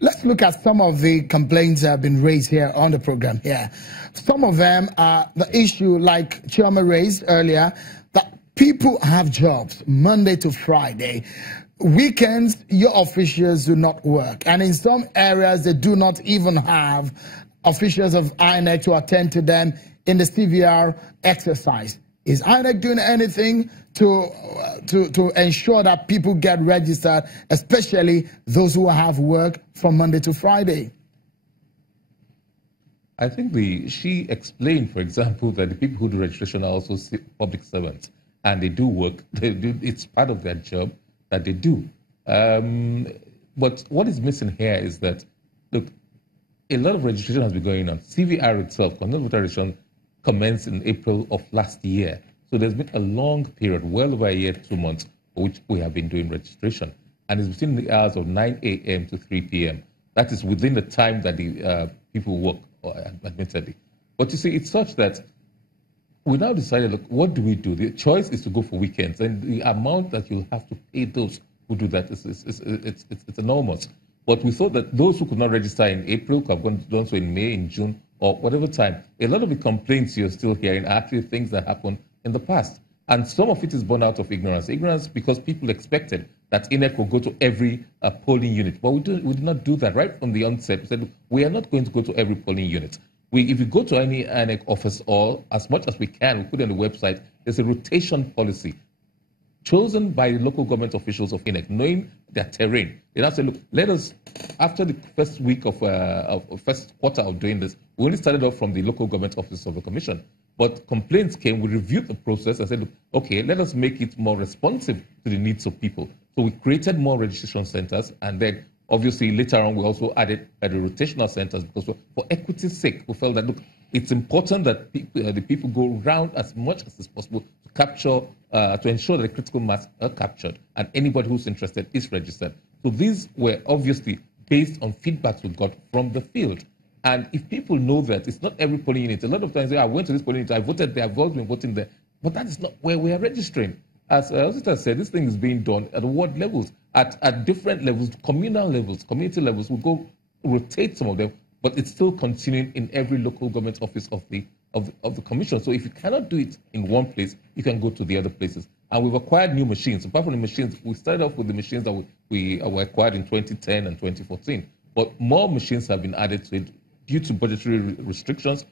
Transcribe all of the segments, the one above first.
let's look at some of the complaints that have been raised here on the program here. Some of them are the issue, like Chioma raised earlier, that people have jobs Monday to Friday. Weekends, your officials do not work. And in some areas, they do not even have officials of INEC to attend to them in the CVR exercise. Is INEC doing anything to ensure that people get registered, especially those who have work from Monday to Friday? I think she explained, for example, that the people who do registration are also public servants, and they do work. It's part of their job that they do. But what is missing here is that, look, a lot of registration has been going on. CVR itself, Continental Voter Registration, commenced in April of last year. So there's been a long period, well over a year, 2 months, for which we have been doing registration. And it's between the hours of 9 a.m. to 3 p.m. That is within the time that the people work, admittedly. But you see, it's such that we now decided, look, what do we do? The choice is to go for weekends. And the amount that you'll have to pay those who do that it's enormous. But we thought that those who could not register in April could have done so in May, in June, or whatever time. A lot of the complaints you're still hearing are actually things that happened in the past. And some of it is born out of ignorance. Ignorance because people expected that INEC will go to every polling unit. But we did not do that right from the onset. We said, we are not going to go to every polling unit. If you go to any INEC office, or as much as we can, we put it on the website, there's a rotation policy chosen by the local government officials of INEC, knowing their terrain. They now say, look, let us, after the first week of first quarter of doing this, we only started off from the local government office of the commission. But complaints came, we reviewed the process and said, look, okay, let us make it more responsive to the needs of people. So we created more registration centers, and then obviously later on we also added the rotational centers, because for equity's sake, we felt that, look, it's important that the people go around as much as is possible to capture, to ensure that the critical mass are captured, and anybody who's interested is registered. So these were obviously based on feedbacks we got from the field. And if people know that it's not every polling unit, a lot of times they say, I went to this polling unit, I voted there, I've always been voting there. But that is not where we are registering. As Osita said, this thing is being done at ward levels, at different levels, communal levels, community levels. We'll go rotate some of them, but it's still continuing in every local government office of the commission. So if you cannot do it in one place, you can go to the other places. And we've acquired new machines. Apart from the machines, we started off with the machines that we acquired in 2010 and 2014. But more machines have been added to it due to budgetary restrictions.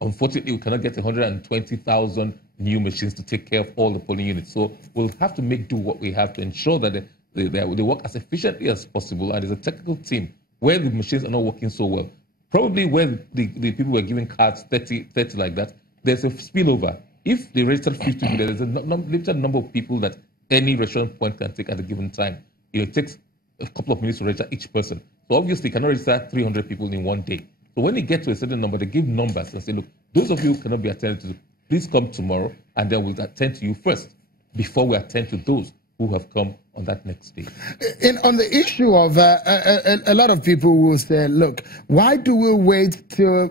Unfortunately, we cannot get 120,000 new machines to take care of all the polling units. So we'll have to make do what we have to ensure that they work as efficiently as possible. And there's a technical team where the machines are not working so well. Probably where the people were giving cards 30 like that, there's a spillover. If they registered 50 people, there's a limited number of people that any registration point can take at a given time. It takes a couple of minutes to register each person. So obviously, you cannot register 300 people in one day. So when they get to a certain number, they give numbers and say, look, those of you who cannot be attended to, please come tomorrow, and then we'll attend to you first before we attend to those who have come on that next day. On the issue of a lot of people will say, look, why do we wait till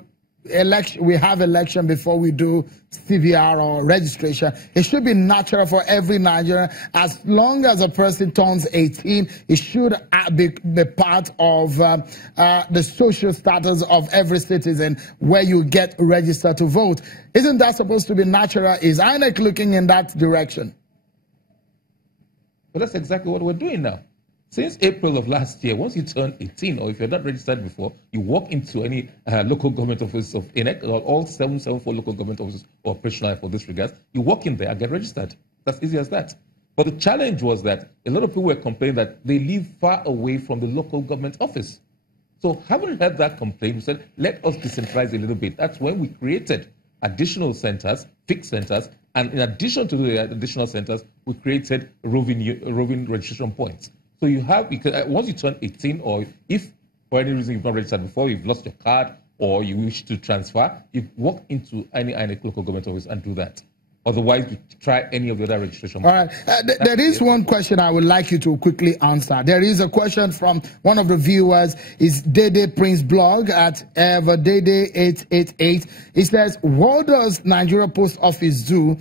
we have election before we do CVR or registration? It should be natural for every Nigerian. As long as a person turns 18, it should be part of the social status of every citizen, where you get registered to vote. Isn't that supposed to be natural? Is INEC looking in that direction? Well, that's exactly what we're doing now. Since April of last year, once you turn 18, or if you're not registered before, you walk into any local government office of INEC, or all 774 local government offices operational for this regard, you walk in there and get registered. That's easy as that. But the challenge was that a lot of people were complaining that they live far away from the local government office. So having heard that complaint, we said, let us decentralize a little bit. That's when we created additional centers, fixed centers, and in addition to the additional centers, we created roving registration points. So you have, once you turn 18, or if for any reason you've not registered before, you've lost your card, or you wish to transfer, you walk into any local government office and do that. Otherwise, you try any of the other registration. All right. There is one question I would like you to quickly answer. There is a question from one of the viewers. Is Dede Prince blog at Dede888. He says, what does Nigeria Post Office do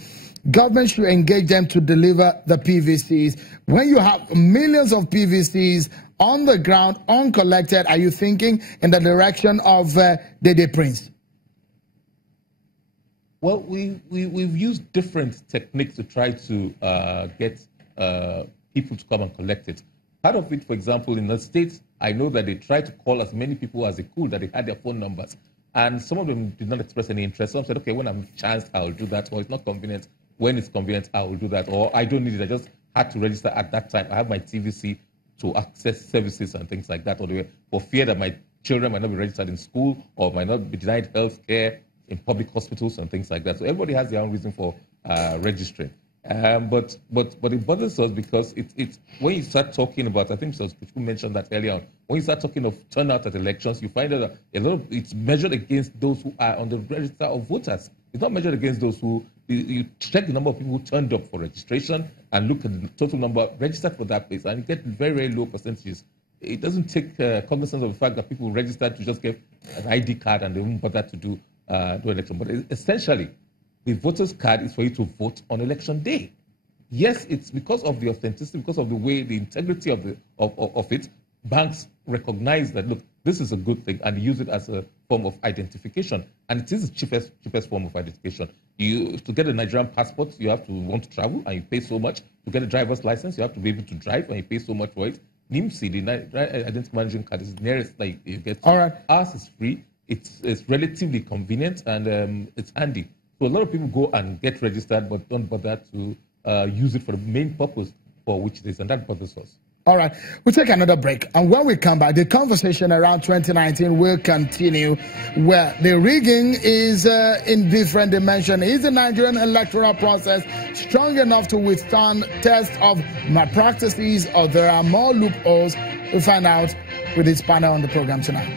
government should engage them to deliver the PVCs. When you have millions of PVCs on the ground, uncollected, are you thinking in the direction of Dede Prince? Well, we've used different techniques to try to get people to come and collect it. Part of it, for example, in the States, I know that they tried to call as many people as they could, that they had their phone numbers. And some of them did not express any interest. Some said, okay, when I'm chanced, I'll do that. Or it's not convenient. When it's convenient, I will do that. Or I don't need it. I just had to register at that time. I have my TVC to access services and things like that. Or for fear that my children might not be registered in school or might not be denied health care in public hospitals and things like that. So everybody has their own reason for registering. But it bothers us because it's when you start talking about, I think Mr. Kuchu mentioned that earlier on, when you start talking of turnout at elections, you find that a lot of it's measured against those who are on the register of voters. It's not measured against those who, you check the number of people who turned up for registration and look at the total number registered for that place, and you get very, very low percentages. It doesn't take cognizance of the fact that people registered to just get an ID card and they won't bother to do election. But essentially, the voter's card is for you to vote on election day. Yes, it's because of the authenticity, because of the way, the integrity of it. Banks recognize that, look, this is a good thing and use it as a form of identification. And it is the cheapest form of identification. To get a Nigerian passport, you have to want to travel and you pay so much. To get a driver's license, you have to be able to drive and you pay so much for it. NIMSI, the identity management card, is the nearest that you get. All right. Ours is free. It's relatively convenient and it's handy. So a lot of people go and get registered but don't bother to use it for the main purpose for which it is, and that bothers us. All right, we'll take another break. And when we come back, the conversation around 2019 will continue, where the rigging is in different dimensions. Is the Nigerian electoral process strong enough to withstand tests of malpractices, or there are more loopholes? We'll find out with this panel on the program tonight.